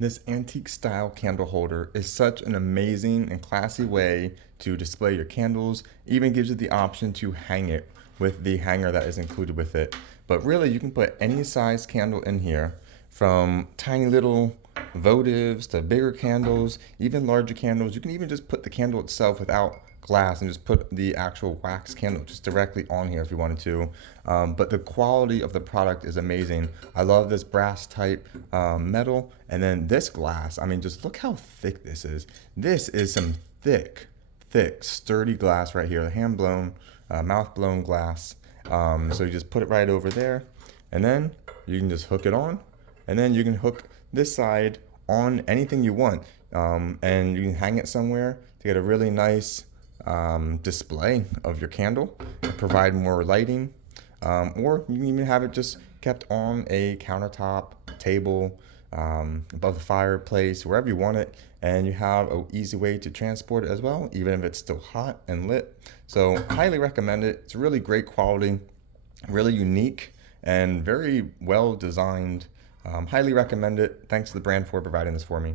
This antique style candle holder is such an amazing and classy way to display your candles. Even gives you the option to hang it with the hanger that is included with it. But really, you can put any size candle in here, from tiny little votives to bigger candles, even larger candles. You can even just put the candle itself without glass and just put the actual wax candle just directly on here if you wanted to. But the quality of the product is amazing. I love this brass type metal, and then this glass. I mean, just look how thick this is. This is some thick, sturdy glass right here, the hand blown, mouth blown glass. So you just put it right over there, and then you can just hook it on, and then you can hook this side on anything you want, and you can hang it somewhere to get a really nice display of your candle and provide more lighting, or you can even have it just kept on a countertop, table, above the fireplace, wherever you want it, and you have an easy way to transport it as well, even if it's still hot and lit. So highly recommend it. It's really great quality, really unique, and very well designed. Highly recommend it. Thanks to the brand for providing this for me.